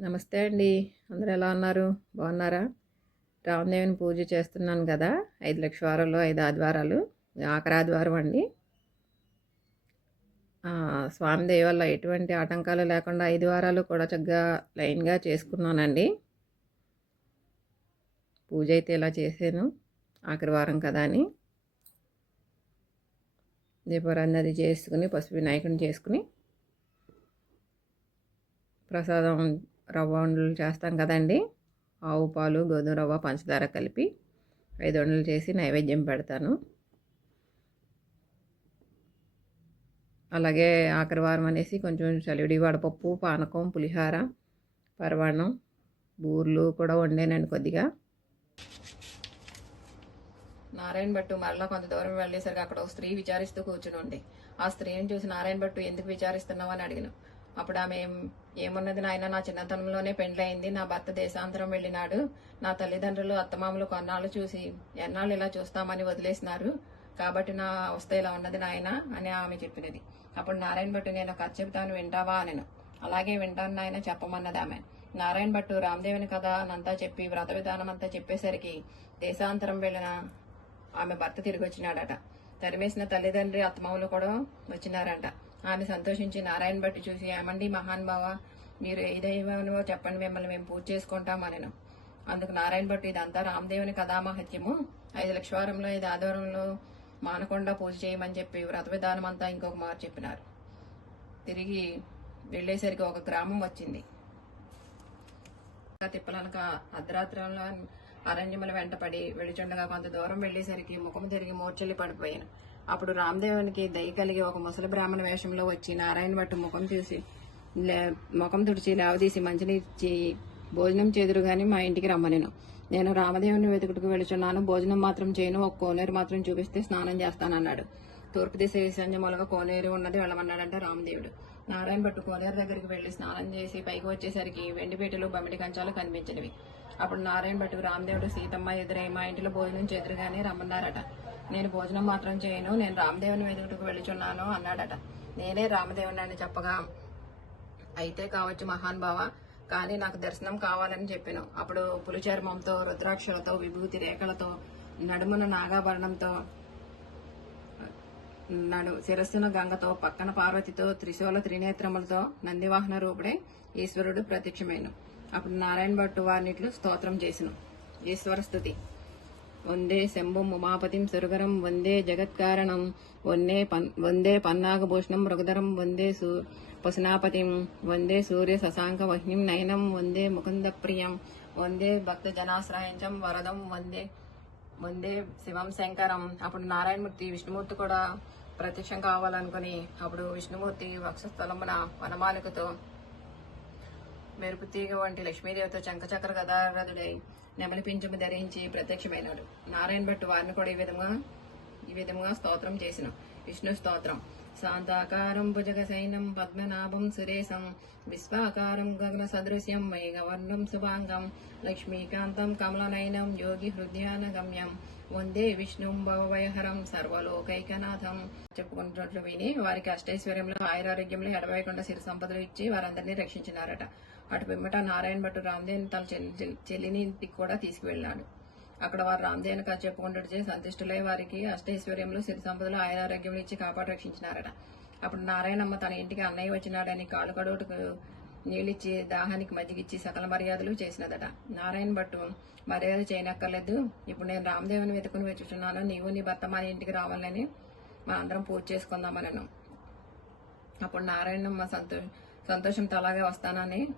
నమస్తే అండి. అందరూ ఎలా ఉన్నారు? బాగున్నారా? రామదేవిని పూజ చేస్తున్నాను కదా. ఐదు లక్ష వారాలు ఐదు ఆదివారాలు. ఆఖరి ఆదివారం అండి. స్వామి దయ వల్ల ఎటువంటి ఆటంకాలు లేకుండా ఐదు వారాలు కూడా చక్కగా లైన్గా చేసుకున్నానండి. పూజ అయితే ఇలా చేశాను. ఆఖరి వారం కదా అని. దీపారాధన అది చేసుకుని పసుపు వినాయకుని చేసుకుని ప్రసాదం రవ్వ ఉండలు చేస్తాం కదండి. ఆవు పాలు గోధుమ రవ్వ పంచదార కలిపి ఐదు వండలు చేసి నైవేద్యం పెడతాను. అలాగే ఆఖరి వారం అనేసి కొంచెం చలివిడి వడపప్పు పానకం పులిహార పరవాణం బూర్లు కూడా వండానండి కొద్దిగా. నారాయణ భట్టు మరలా కొంత దూరం వెళ్ళేసరికి అక్కడ ఒక స్త్రీ విచారిస్తూ కూర్చుని ఉంది ఆ స్త్రీని చూసి నారాయణ భట్టు ఎందుకు విచారిస్తున్నావు అని అడిగిన. అప్పుడు ఆమె ఏమున్నది నాయన నా చిన్నతనంలోనే పెండ్లయింది. నా భర్త దేశాంతరం వెళ్ళినాడు. నా తల్లిదండ్రులు అత్తమామలు కొన్నాళ్ళు చూసి ఎన్నాళ్ళు ఇలా చూస్తామని వదిలేసినారు. కాబట్టి నా అవస్థ ఇలా ఉన్నది నాయన అని ఆమె చెప్పినది. అప్పుడు నారాయణ భట్టు నేను కథ చెబుతాను వింటావా అనను. అలాగే వింటాను నాయన చెప్పమన్నది ఆమె. నారాయణ భట్టు రామదేవుని కథ అంతా చెప్పి వ్రత విధానం అంతా చెప్పేసరికి దేశాంతరం వెళ్ళిన ఆమె భర్త తిరిగి వచ్చినాడట తరిమేసిన తల్లిదండ్రి అత్తమామలు కూడా వచ్చినారంట. ఆమె సంతోషించి నారాయణ భట్టి చూసి ఏమండి మహాన్ బావ మీరు ఏ దైవమో చెప్పండి మిమ్మల్ని మేము పూజ చేసుకుంటామనను అందుకు నారాయణ భట్టు ఇదంతా రామదేవుని కథామహత్యము. ఐదు లక్షవారంలో ఐదు ఆధ్వర్యంలో మానకుండా పూజ చేయమని చెప్పి వ్రత విధానం అంతా ఇంకొక మారు చెప్పినారు. తిరిగి వెళ్ళేసరికి ఒక గ్రామం వచ్చింది. తిప్పలనక అర్ధరాత్రంలో అరణ్యముల వెంటపడి వెడుచుండగా కొంత దూరం వెళ్ళేసరికి ముఖం తిరిగి మూర్చల్లి పడిపోయాను. అప్పుడు రామదేవునికి దయ కలిగి ఒక ముసలి బ్రాహ్మణ వేషంలో వచ్చి నారాయణ భట్టు ముఖం చూసి లే- ముఖం తుడిచి లేవదీసి మంచినిచ్చి భోజనం చేదురు గాని మా ఇంటికి రమ్మనేను. నేను రామదేవుని వెతుకుటకు వెళుచున్నాను భోజనం మాత్రం చేయను. ఒక కోనేరు మాత్రం చూపిస్తే స్నానం చేస్తానన్నాడు. తూర్పు దిశ ఈశాన్యములుగా కోనేరు ఉన్నది వెళ్ళమన్నాడంటే రామదేవుడు. నారాయణ భట్టు కోనేరు దగ్గరికి వెళ్ళి స్నానం చేసి పైకి వచ్చేసరికి వెండిపేటలు బమిడి కంచాలు కనిపించినవి. అప్పుడు నారాయణ భట్టు రామదేవుడు సీతమ్మ ఎదురై మా ఇంటిలో భోజనం చేదురుగానే రమ్మన్నారట. నేను భోజనం మాత్రం చేయను నేను రామదేవుని వెతుకుటకు వెళ్ళుచున్నాను అన్నాడట. నేనే రామదేవుని అని చెప్పగా అయితే కావచ్చు మహాన్ భావ కానీ నాకు దర్శనం కావాలని చెప్పాను. అప్పుడు పులిచర్మంతో రుద్రాక్షలతో విభూతి రేఖలతో నడుమున నాగాభరణంతో నడు శిరస్సున గంగతో పక్కన పార్వతితో త్రిశూల త్రినేత్రములతో నందివాహన రూపుడే ఈశ్వరుడు ప్రత్యక్షమైన. అప్పుడు నారాయణ భట్టు వారినిట్లు స్తోత్రం చేసిన. ఈశ్వర స్థుతి. వందే శంభుం ఉమాపతిం సురగరం వందే జగత్కారణం వందే పన్ వందే పన్నాగభూషణం మృగధరం వందే సూ పశునాపతిం వందే సూర్య శశాంక వహ్నిం నయనం వందే ముకుంద ప్రియం వందే భక్త జనాశ్రయించం వరదం వందే ముందే శివం శంకరం అప్పుడు నారాయణమూర్తి విష్ణుమూర్తి కూడా ప్రత్యక్షం కావాలనుకుని అప్పుడు విష్ణుమూర్తి వక్షస్థలమున వనమాలికతో మెరుపు తీగ వంటి లక్ష్మీదేవితో చంకచక్ర గదారథుడై నెమలి పింఛము ధరించి ప్రత్యక్షమైనాడు. నారాయణ భట్టు వారిని కూడా ఈ విధంగా ఈ విధంగా స్తోత్రం చేసిన. విష్ణు స్తోత్రం. శాంతాకారం భుజగ సైనం పద్మనాభం సురేశం విశ్వాకారం గగన సదృశ్యం మేఘవర్ణం శుభాంగం లక్ష్మీకాంతం కమలనయనం యోగి హృదయాన గమ్యం వందే విష్ణుం భవభయహరం సర్వలోకైకనాథం చెప్పుకుంటున్నట్లు విని వారికి అష్టైశ్వర్యంలో ఆయురారోగ్యంలో ఎడవేయకుండా సిరి సంపదలు ఇచ్చి వారందరినీ రక్షించినారట. అటు పిమ్మట నారాయణ భట్టు రామదేవుని తన చెల్లిని ఇంటికి కూడా తీసుకువెళ్ళాడు. అక్కడ వారు రామదేవన కథ చేసి సంతుష్టులై వారికి అష్టైశ్వర్యంలో సిరి సంపదలు ఆయురారోగ్యం ఇచ్చి కాపాడు రక్షించినారట అప్పుడు నారాయణమ్మ తన ఇంటికి అన్నయ్య వచ్చినాడని కాలు కడుగుటకు నీళ్ళిచ్చి దాహానికి మజ్జిగిచ్చి సకల మర్యాదలు చేసినదట. నారాయణ భట్టు మర్యాద చేయనక్కర్లేదు. ఇప్పుడు నేను రామదేవుని వెతుకుని వెతుకుతున్నాను. నీవు నీ భర్త మా ఇంటికి రావాలని మా అందరం పూజ చేసుకుందామనను. అప్పుడు నారాయణమ్మ సంతో సంతోషంతో అలాగే వస్తానని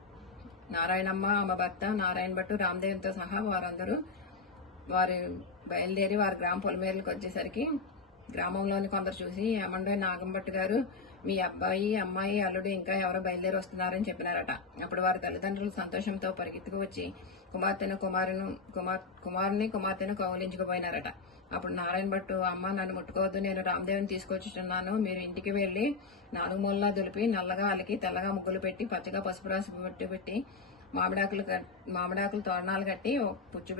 నారాయణమ్మ ఆమె భర్త నారాయణ భట్టు రామదేవునితో సహా వారందరూ వారు బయలుదేరి వారి గ్రామ పొలిమేరలకు వచ్చేసరికి గ్రామంలోని కొందరు చూసి ఏమండో నాగంభట్టు గారు మీ అబ్బాయి అమ్మాయి అల్లుడు ఇంకా ఎవరో బయలుదేరి వస్తున్నారని చెప్పినారట. అప్పుడు వారి తల్లిదండ్రులు సంతోషంతో పరిగెత్తుకు వచ్చి కుమార్తెను కుమారును కుమార్ కుమారుని కుమార్తెను కౌలించుకుపోయినారట అప్పుడు నారాయణ భట్టు అమ్మ నన్ను ముట్టుకోవద్దు నేను రామదేవుని తీసుకొచ్చుతున్నాను మీరు ఇంటికి వెళ్ళి నాలుగు మూలలా దులిపి నల్లగా అలికి తెల్లగా ముగ్గులు పెట్టి పచ్చగా పసుపు రాసి పెట్టి పెట్టి మామిడాకులు మామిడాకులు తోరణాలు కట్టి పుచ్చు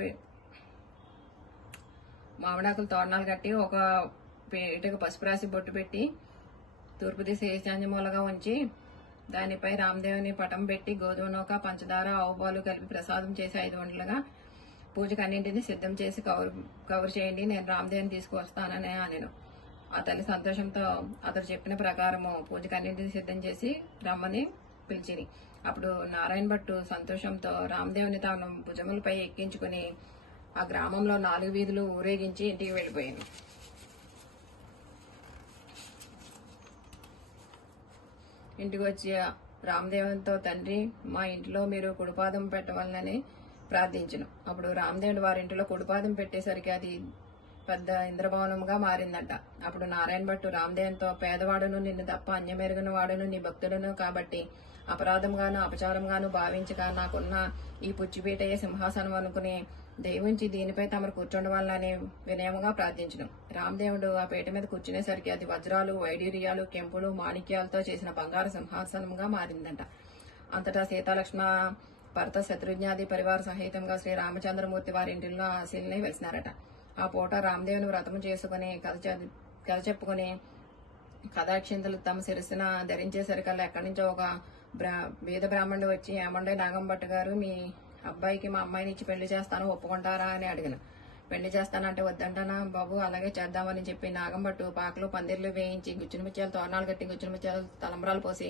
మామిడాకులు తోరణాలు కట్టి ఒక పీటకు పసుపు రాసి బొట్టు పెట్టి తూర్పు దిశ ఈశాన్యమూలగా ఉంచి దానిపై రామదేవుని పటం పెట్టి గోధుమ నూక పంచదార ఆవుపాలు కలిపి ప్రసాదం చేసి ఐదు వంటలుగా పూజకు అన్నింటినీ సిద్ధం చేసి కవర్ కవర్ చేయండి. నేను రామదేవుని తీసుకువస్తానని నేను ఆ తల్లి సంతోషంతో అతడు చెప్పిన ప్రకారము పూజకు అన్నింటినీ సిద్ధం చేసి రమ్మని పిలిచిని. అప్పుడు నారాయణ భట్టు సంతోషంతో రామదేవుని తాను భుజములపై ఎక్కించుకుని ఆ గ్రామంలో నాలుగు వీధులు ఊరేగించి ఇంటికి వెళ్ళిపోయాను. ఇంటికి వచ్చి రామదేవంతో తండ్రి మా ఇంట్లో మీరు కుడిపాదం పెట్టవాలని ప్రార్థించను. అప్పుడు రామదేవుడు వారి ఇంటిలో కుడిపాదం పెట్టేసరికి అది పెద్ద ఇంద్రభవనంగా మారిందట. అప్పుడు నారాయణ భట్టు రామదేవంతో పేదవాడును నిన్ను తప్ప అన్యమెరుగిన వాడును నీ భక్తుడును కాబట్టి అపరాధంగాను అపచారంగాను భావించగా నాకున్న ఈ పుచ్చిపీటయ్య సింహాసనం అనుకుని దేవుంచి దీనిపై తమరు కూర్చుండవాలని వినయముగా ప్రార్థించను. రామదేవుడు ఆ పీట మీద కూర్చునేసరికి అది వజ్రాలు వైడూర్యాలు కెంపులు మాణిక్యాలతో చేసిన బంగారు సింహాసనంగా మారిందంట. అంతటా సీతాలక్ష్మ భరత శత్రుజ్ఞాది పరివార సహితంగా శ్రీ రామచంద్రమూర్తి వారి ఇంటిలో ఆశీల్ని వెలిసినారట. ఆ పూట రామదేవుని వ్రతము చేసుకుని కథ చె- కథ చెప్పుకుని కథాక్షింతలు తమ శిరస్సున ధరించేసరికల్లా ఎక్కడి నుంచో ఒక బ్రా వేద బ్రాహ్మణుడు వచ్చి ఏమండే నాగంభట్ గారు మీ అబ్బాయికి మా అమ్మాయిని ఇచ్చి పెళ్ళి చేస్తాను ఒప్పుకుంటారా? అని అడిగిన. పెళ్ళి చేస్తానంటే వద్దంటానా బాబు? అలాగే చేద్దామని చెప్పి నాగంభట్టు పాకలు పందిర్లు వేయించి గుచ్చిన ముత్యాలు తోరణాలు కట్టి గుచ్చిన ముత్యాలు తలంబరాలు పోసి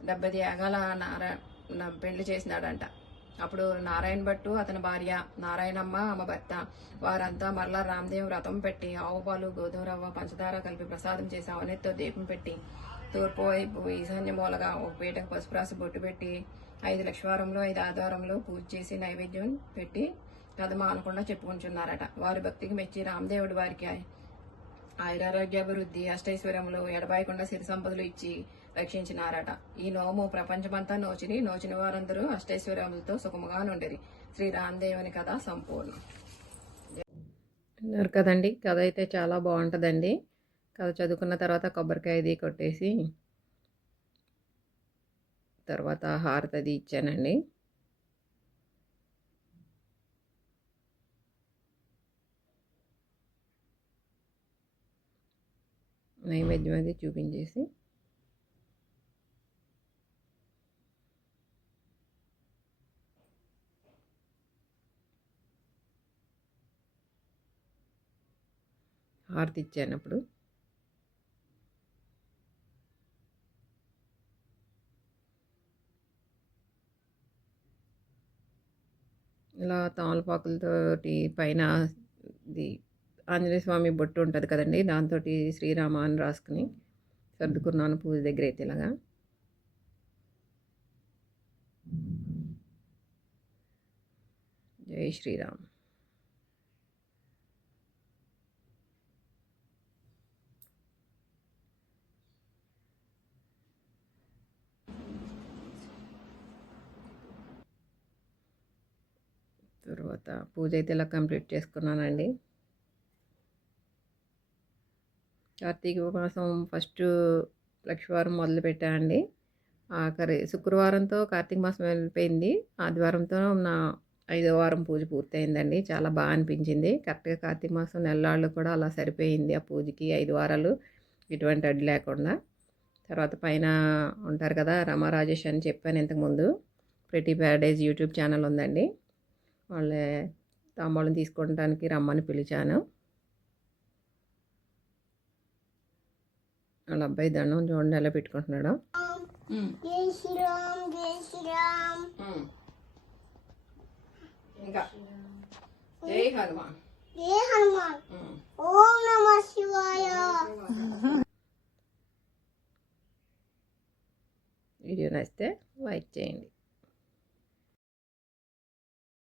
డెబ్బది యాగాల నారా పెళ్ళి చేసినాడంట. అప్పుడు నారాయణ భట్టు అతని భార్య నారాయణమ్మ ఆమె భర్త వారంతా మరలా రామదేవ్ వ్రతం పెట్టి ఆవు పాలు గోధుమ రవ్వ పంచదార కలిపి ప్రసాదం చేసి అవనెత్తో దీపం పెట్టి తూర్పు వైపు ఈశాన్య మూలగా ఒక పీటకు పసుపు రాసి బొట్టు పెట్టి ఐదు లక్షవారంలో ఐదు ఆధారంలో పూజ చేసి నైవేద్యం పెట్టి కథ మానకుండా చెప్పుకుంటున్నారట. వారి భక్తికి మెచ్చి రామదేవుడు వారికి ఆయురారోగ్యాభివృద్ధి అష్టైశ్వర్యములు ఎడబాయకుండా సిరి సంపదలు ఇచ్చి రక్షించినారట. ఈ నోము ప్రపంచమంతా నోచిని నోచిన వారందరూ అష్టైశ్వర్యములతో సుఖముగా నుండిరి. శ్రీ రామదేవుని కథ సంపూర్ణం. విన్నారు కదండి కథ అయితే చాలా బాగుంటుందండి. కథ చదువుకున్న తర్వాత కొబ్బరికాయది కొట్టేసి తర్వాత హారతది అది ఇచ్చానండి. నైవేద్యం అది చూపించేసి హారతి ఇచ్చాను అప్పుడు ఇలా తామలపాకులతోటి పైన ఇది ఆంజనేయ స్వామి బొట్టు ఉంటుంది కదండి దాంతో శ్రీరామ అని రాసుకుని సర్దుకున్నాను పూజ దగ్గర అయితే ఇలాగా. జై శ్రీరామ్. తర్వాత పూజ అయితే ఇలా కంప్లీట్ చేసుకున్నానండి. కార్తీక మాసం ఫస్ట్ లక్షవారం మొదలు పెట్టానండి ఆఖరి శుక్రవారంతో కార్తీక మాసం వెళ్ళిపోయింది. ఆదివారంతో నా ఐదో వారం పూజ పూర్తయిందండి. చాలా బాగా అనిపించింది. కరెక్ట్గా కార్తీక మాసం నెలలాళ్ళు కూడా అలా సరిపోయింది ఆ పూజకి ఐదు వారాలు ఎటువంటి అడ్డు లేకుండా. తర్వాత పైన ఉంటారు కదా రమారాజేష్ అని చెప్పాను ఇంతకుముందు. ప్రతి ప్యారడైజ్ యూట్యూబ్ ఛానల్ ఉందండి. వాళ్ళ తాంబూలం తీసుకోవడానికి రమ్మని పిలిచాను. వాళ్ళ అబ్బాయి దండం చూడండి ఎలా పెట్టుకుంటున్నాడు. జై శ్రీరామ్ జై శ్రీరామ్. ఇంకా. జై హనుమాన్. జై హనుమాన్. ఓం నమ శివాయ. వీడియో నచ్చితే లైక్ చేయండి.